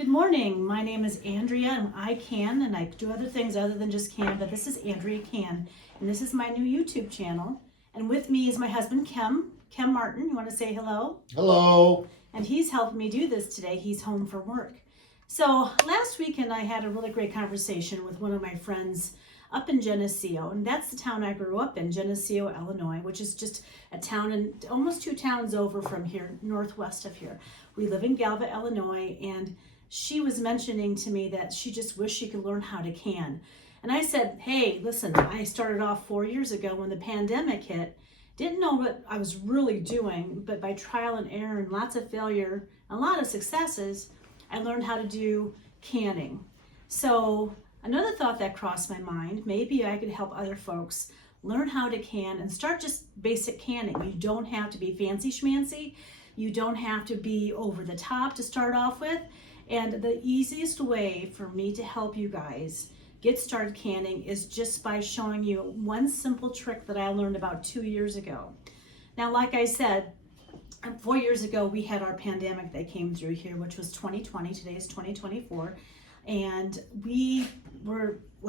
Good morning. My name is Andrea and I can, and I do other things other than just can, but this is Andrea Can, and this is my new YouTube channel. And with me is my husband, Kem Martin. You want to say hello? Hello. And he's helping me do this today. He's home from work. So last weekend I had a really great conversation with one of my friends up in Geneseo, and that's the town I grew up in, Geneseo, Illinois, which is just a town and almost 2 towns over from here, northwest of here. We live in Galva, Illinois, and she was mentioning to me that she just wished she could learn how to can. And I said, hey, listen, I started off 4 years ago when the pandemic hit. Didn't know what I was really doing, but by trial and error and lots of failure, a lot of successes, I learned how to do canning. So another thought that crossed my mind, maybe I could help other folks learn how to can and start just basic canning. You don't have to be fancy schmancy. You don't have to be over the top to start off with. And the easiest way for me to help you guys get started canning is just by showing you one simple trick that I learned about 2 years ago. Now, like I said, 4 years ago, we had our pandemic that came through here, which was 2020. Today is 2024. And we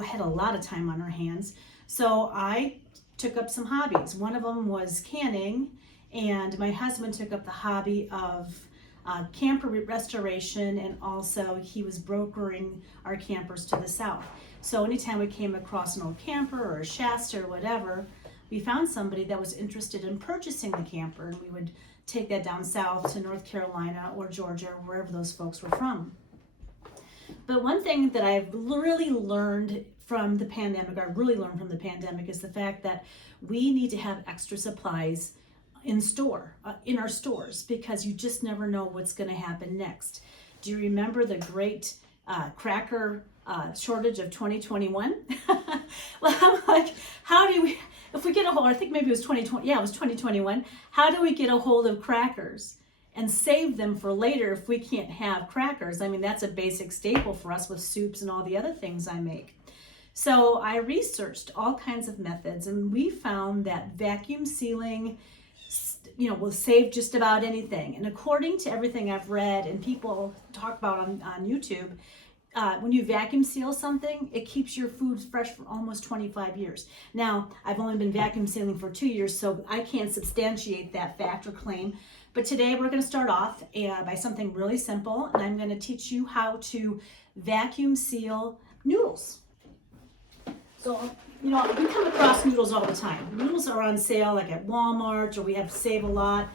had a lot of time on our hands. So I took up some hobbies. One of them was canning, and my husband took up the hobby of camper restoration, and also he was brokering our campers to the south. So anytime we came across an old camper or a Shasta or whatever, we found somebody that was interested in purchasing the camper, and we would take that down south to North Carolina or Georgia or wherever those folks were from. But one thing that I've really learned from the pandemic, is the fact that we need to have extra supplies in our stores, because you just never know what's going to happen next. Do you remember the great cracker shortage of 2021? Well, I'm like, how do we, if we get a hold, I think maybe it was 2020, yeah, it was 2021. How do we get a hold of crackers and save them for later if we can't have crackers? I mean, that's a basic staple for us with soups and all the other things I make. So I researched all kinds of methods, and we found that vacuum sealing, will save just about anything. And according to everything I've read and people talk about on YouTube, when you vacuum seal something, it keeps your food fresh for almost 25 years. Now, I've only been vacuum sealing for 2 years, so I can't substantiate that fact or claim. But today we're going to start off by something really simple, and I'm going to teach you how to vacuum seal noodles. So, we come across noodles all the time. Noodles are on sale like at Walmart, or we have Save a Lot.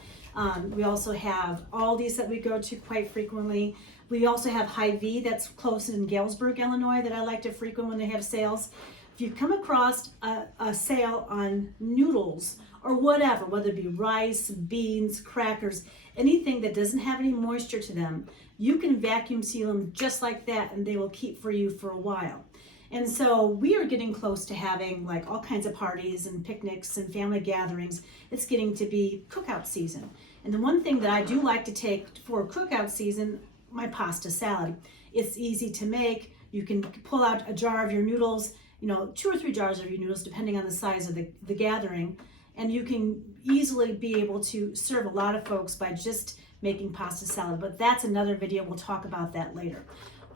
We also have Aldi's that we go to quite frequently. We also have Hy-Vee that's close in Galesburg, Illinois, that I like to frequent when they have sales. If you come across a sale on noodles or whatever, whether it be rice, beans, crackers, anything that doesn't have any moisture to them, you can vacuum seal them just like that, and they will keep for you for a while. And so we are getting close to having like all kinds of parties and picnics and family gatherings. It's getting to be cookout season. And the one thing that I do like to take for cookout season, my pasta salad. It's easy to make. You can pull out a jar of your noodles, 2 or 3 jars of your noodles, depending on the size of the gathering. And you can easily be able to serve a lot of folks by just making pasta salad. But that's another video. We'll talk about that later.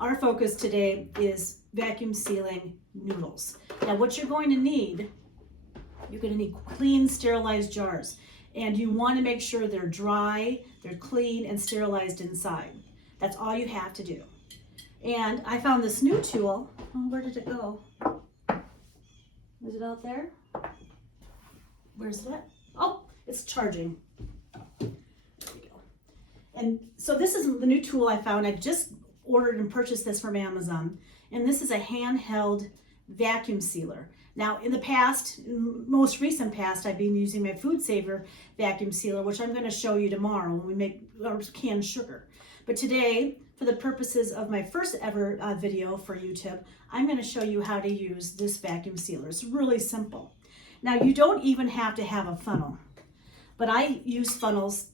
Our focus today is vacuum sealing noodles. Now, what you're going to need clean, sterilized jars. And you want to make sure they're dry, they're clean, and sterilized inside. That's all you have to do. And I found this new tool. Oh, where did it go? Is it out there? Where's it at? Oh, it's charging. There we go. And so this is the new tool I found. I just ordered and purchased this from Amazon. And this is a handheld vacuum sealer. Now, in the past, most recent past, I've been using my Food Saver vacuum sealer, which I'm going to show you tomorrow when we make our canned sugar. But today, for the purposes of my first ever video for YouTube, I'm going to show you how to use this vacuum sealer. It's really simple. Now, you don't even have to have a funnel, but I use funnels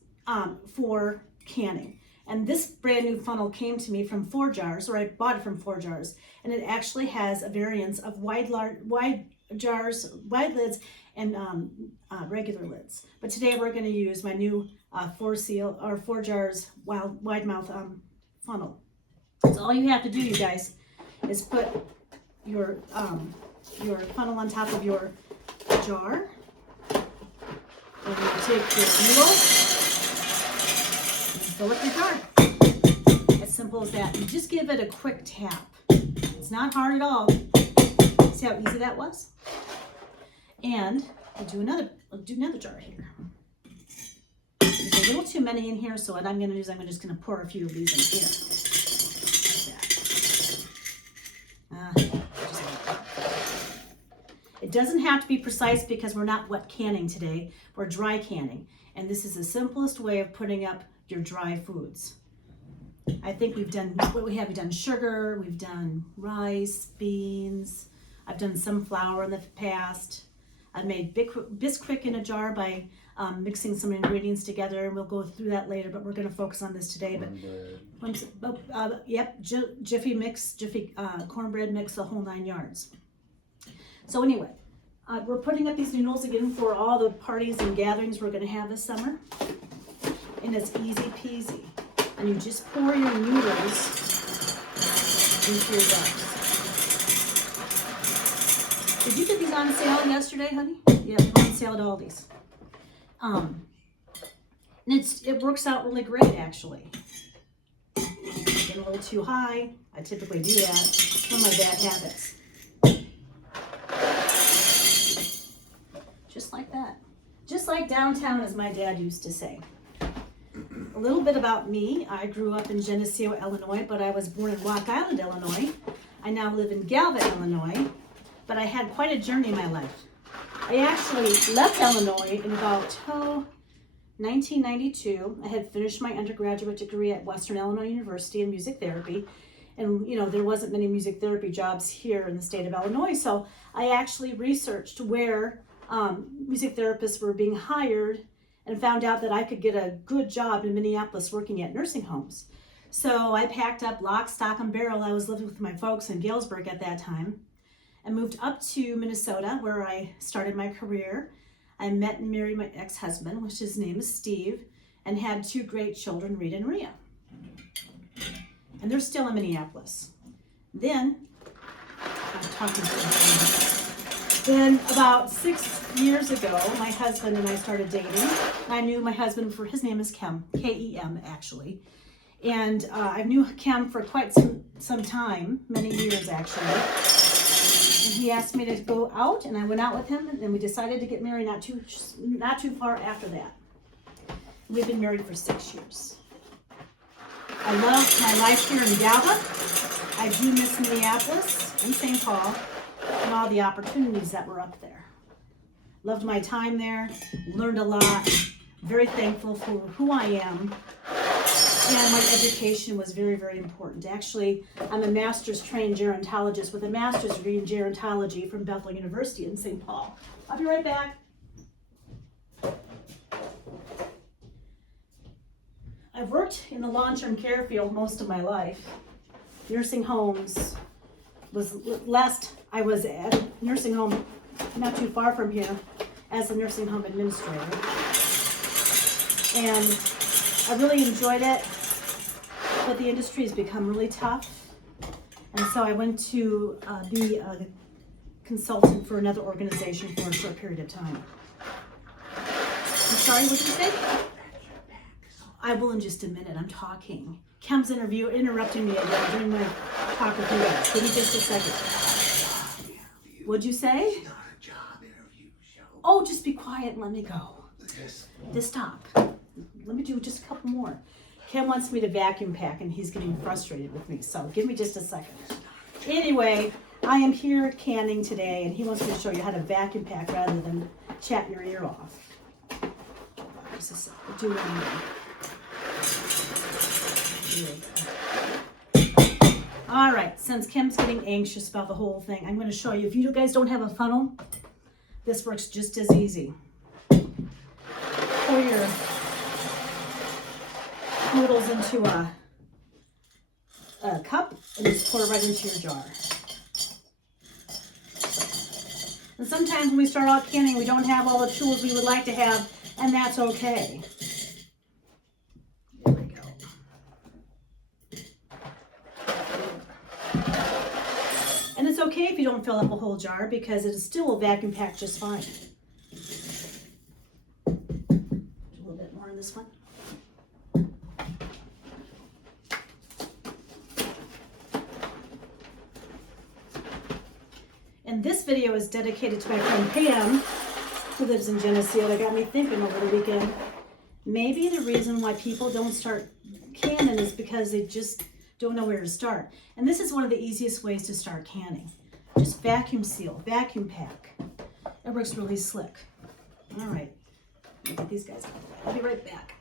for canning. And this brand new funnel came to me from 4 Jars, or I bought it from 4 Jars, and it actually has a variance of wide jars, wide lids, and regular lids. But today we're going to use my new 4 Jars wide mouth funnel. It's all all you have to do, you guys, is put your funnel on top of your jar. And you take your noodle and fill up your jar. As simple as that. You just give it a quick tap. It's not hard at all. See how easy that was? And I'll do another jar here. There's a little too many in here, so what I'm going to do is I'm just going to pour a few of these in here. Like that. It doesn't have to be precise because we're not wet canning today. We're dry canning. And this is the simplest way of putting up your dry foods. I think we've done sugar, we've done rice, beans. I've done some flour in the past. I've made Bisquick in a jar by mixing some ingredients together, and we'll go through that later, but we're going to focus on this today. Jiffy mix, cornbread mix, the whole 9 yards. So anyway, we're putting up these noodles again for all the parties and gatherings we're going to have this summer, and it's easy peasy. And you just pour your noodles into your jars. Did you get these on sale yesterday, honey? Yeah, they're on sale at Aldi's. And it works out really great, actually. Getting a little too high. I typically do that. It's one of my bad habits. Just like that. Just like downtown, as my dad used to say. A little bit about me. I grew up in Geneseo, Illinois, but I was born in Rock Island, Illinois. I now live in Galva, Illinois, but I had quite a journey in my life. I actually left Illinois in about 1992. I had finished my undergraduate degree at Western Illinois University in music therapy, and there wasn't many music therapy jobs here in the state of Illinois, so I actually researched where music therapists were being hired and found out that I could get a good job in Minneapolis working at nursing homes. So I packed up lock, stock, and barrel. I was living with my folks in Galesburg at that time and moved up to Minnesota where I started my career. I met and married my ex-husband, which his name is Steve, and had 2 great children, Rita and Rhea. And they're still in Minneapolis. Then, I'm talking to them. Then about 6 years ago, my husband and I started dating. I knew my husband his name is Kem, K-E-M actually. And I knew Kem for quite some time, many years actually. And he asked me to go out, and I went out with him, and then we decided to get married not too far after that. We've been married for 6 years. I love my life here in Galva. I do miss Minneapolis and St. Paul, and all the opportunities that were up there. Loved my time there, learned a lot, very thankful for who I am, and my education was very, very important. Actually, I'm a master's trained gerontologist with a master's degree in gerontology from Bethel University in St. Paul. I'll be right back. I've worked in the long-term care field most of my life. Nursing homes last I was at a nursing home not too far from here as a nursing home administrator. And I really enjoyed it, but the industry has become really tough. And so I went to be a consultant for another organization for a short period of time. I'm sorry, what did you say? I will in just a minute, I'm talking. Kem's interrupting me again during my talk with you guys. Give me just a second. What'd you say? It's not a job interview show. Oh, just be quiet and let me go. Just stop. Let me do just a couple more. Kem wants me to vacuum pack and he's getting frustrated with me, so give me just a second. Anyway, I am here canning today and he wants me to show you how to vacuum pack rather than chat your ear off. Just a second. Do it anyway. All right, since Kim's getting anxious about the whole thing, I'm going to show you. If you guys don't have a funnel, this works just as easy. Pour your noodles into a cup and just pour it right into your jar. And sometimes when we start out canning, we don't have all the tools we would like to have, and that's okay. There we go. And it's okay if you don't fill up a whole jar because it still will vacuum pack just fine. Do a little bit more on this one. And this video is dedicated to my friend Pam, who lives in Geneseo. That got me thinking over the weekend. Maybe the reason why people don't start canning is because they just don't know where to start. And this is one of the easiest ways to start canning. Just vacuum seal, vacuum pack. It works really slick. All right, let me get these guys out of the way. I'll be right back.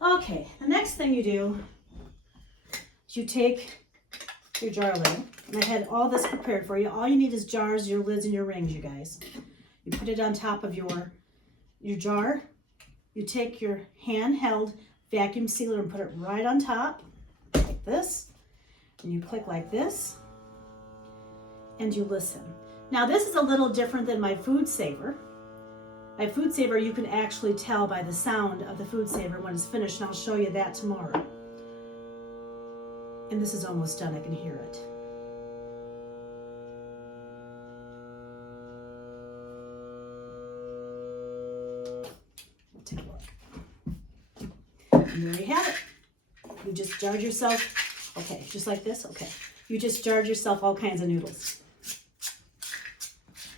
Okay, the next thing you do is you take your jar lid, and I had all this prepared for you. All you need is jars, your lids, and your rings, you guys. You put it on top of your jar. You take your handheld vacuum sealer and put it right on top, like this. And you click like this, and you listen. Now this is a little different than my food saver. My food saver, you can actually tell by the sound of the food saver when it's finished, and I'll show you that tomorrow. And this is almost done, I can hear it. Take a look. And there you have it. You just jarred yourself, okay, just like this, okay. You just jarred yourself all kinds of noodles.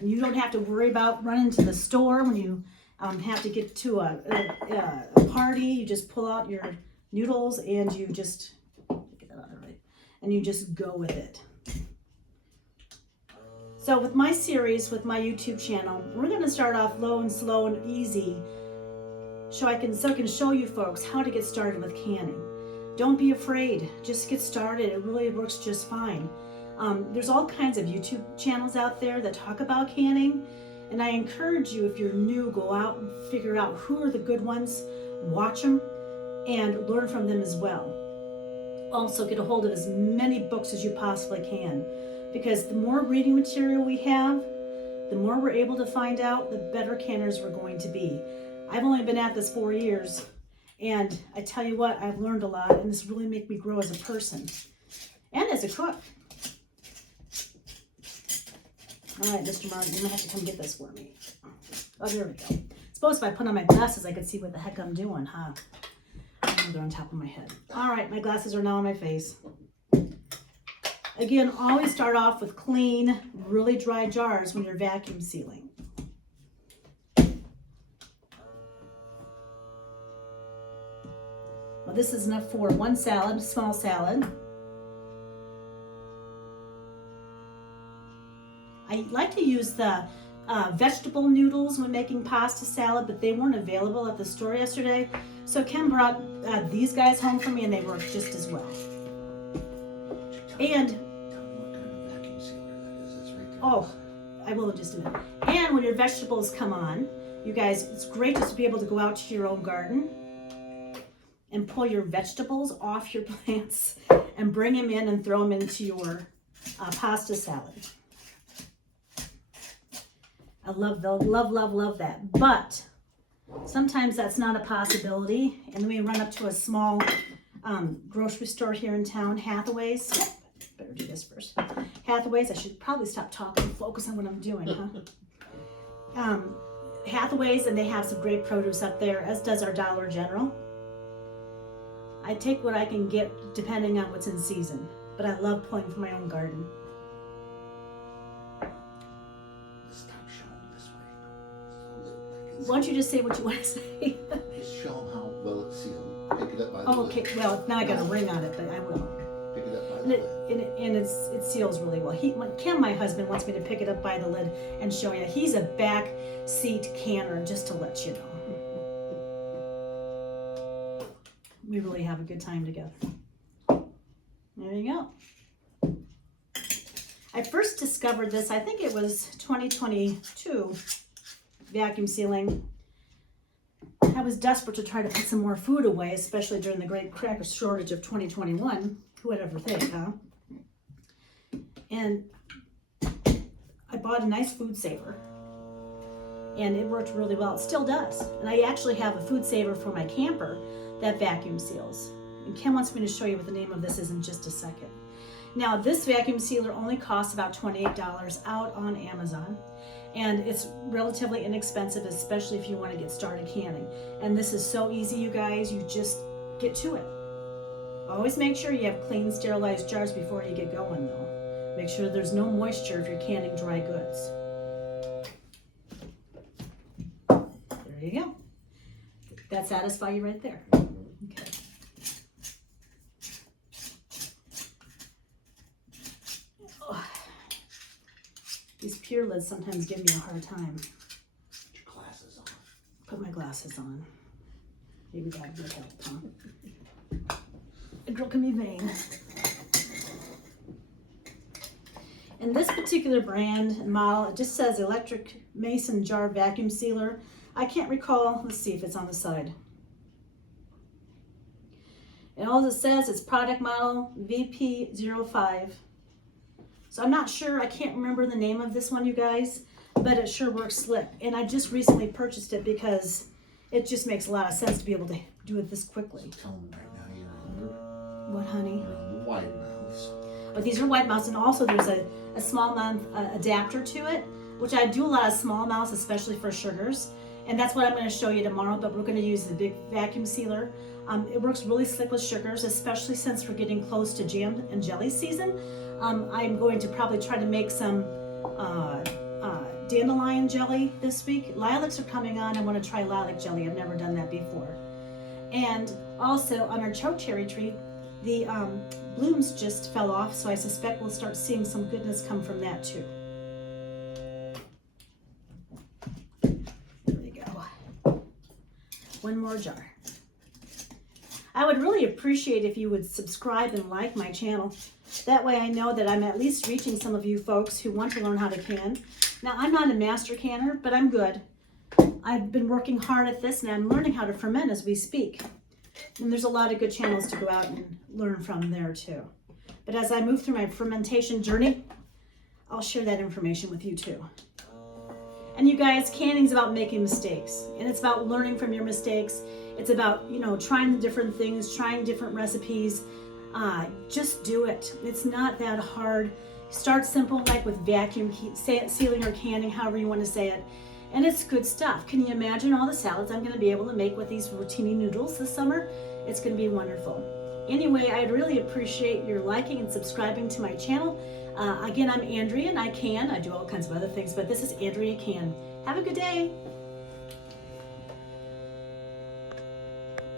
And you don't have to worry about running to the store when you have to get to a party. You just pull out your noodles and you just, get that out of the right, and you just go with it. So with my series, with my YouTube channel, we're gonna start off low and slow and easy so I can show you folks how to get started with canning. Don't be afraid, just get started. It really works just fine. There's all kinds of YouTube channels out there that talk about canning, and I encourage you, if you're new, go out and figure out who are the good ones, watch them, and learn from them as well. Also, get a hold of as many books as you possibly can, because the more reading material we have, the more we're able to find out, the better canners we're going to be. I've only been at this 4 years, and I tell you what, I've learned a lot, and this really made me grow as a person and as a cook. All right, Mr. Martin, you might have to come get this for me. Oh, there we go. Suppose if I put on my glasses, I could see what the heck I'm doing, huh? Oh, they're on top of my head. All right, my glasses are now on my face. Again, always start off with clean, really dry jars when you're vacuum sealing. Well, this is enough for one salad, small salad. I like to use the vegetable noodles when making pasta salad, but they weren't available at the store yesterday. So Ken brought these guys home for me, and they work just as well. And, Tell me what kind of vacuum sealer that is. It's right there. oh, I will in just a minute. And when your vegetables come on, you guys, it's great just to be able to go out to your own garden and pull your vegetables off your plants and bring them in and throw them into your pasta salad. I love that. But sometimes that's not a possibility. And then we run up to a small grocery store here in town, Hathaway's. Better do this first. Hathaway's, I should probably stop talking and focus on what I'm doing, huh? Hathaway's, and they have some great produce up there, as does our Dollar General. I take what I can get depending on what's in season, but I love pulling from my own garden. Stop showing this way. Why don't you just say what you want to say? Just show them how well it's sealed. Pick it up by the Oh, lid. okay, well, now I got a ring on it, but I will. Pick it up by And the it, lid. and it seals really well. Kim, my husband, wants me to pick it up by the lid and show you. He's a back seat canner, just to let you know. We really have a good time together. There you go. I first discovered this, I think it was 2022, vacuum sealing. I was desperate to try to put some more food away, especially during the great cracker shortage of 2021. Who would ever think, huh? And I bought a nice food saver. and it worked really well. It still does. And I actually have a food saver for my camper that vacuum seals. And Kim wants me to show you what the name of this is in just a second. Now, this vacuum sealer only costs about $28 out on Amazon, and it's relatively inexpensive, especially if you want to get started canning. And this is so easy, you guys, you just get to it. Always make sure you have clean, sterilized jars before you get going, though. Make sure there's no moisture if you're canning dry goods. There you go. That satisfy you right there. Okay. These pure lids sometimes give me a hard time. Put your glasses on. Put my glasses on. Maybe that would help, huh? A girl can be vain. And this particular brand and model, it just says electric mason jar vacuum sealer. I can't recall. Let's see if it's on the side. And all it says is product model VP05. So I'm not sure, I can't remember the name of this one, you guys, but it sure works slick. And I just recently purchased it because it just makes a lot of sense to be able to do it this quickly. So tell them right now you're under. What, honey? You're on the wide mouths. Oh, these are white mouse, and also there's a smallmouth adapter to it, which I do a lot of smallmouths, especially for sugars. And that's what I'm going to show you tomorrow, but we're going to use the big vacuum sealer. It works really slick with sugars, especially since we're getting close to jam and jelly season. I'm going to probably try to make some dandelion jelly this week. Lilacs are coming on. I want to try lilac jelly. I've never done that before. And also on our chokecherry tree, the blooms just fell off, so I suspect we'll start seeing some goodness come from that too. There we go. One more jar. I would really appreciate if you would subscribe and like my channel. That way I know that I'm at least reaching some of you folks who want to learn how to can. Now, I'm not a master canner, but I'm good. I've been working hard at this, and I'm learning how to ferment as we speak. And there's a lot of good channels to go out and learn from there too. But as I move through my fermentation journey, I'll share that information with you too. And you guys, canning is about making mistakes, and it's about learning from your mistakes. It's about, trying different things, trying different recipes. Just do it. It's not that hard. Start simple, like with vacuum sealing or canning, however you want to say it. And it's good stuff. Can you imagine all the salads I'm going to be able to make with these rotini noodles this summer? It's going to be wonderful. Anyway, I'd really appreciate your liking and subscribing to my channel. Again, I'm Andrea, and I do all kinds of other things, but this is Andrea Can. Have a good day.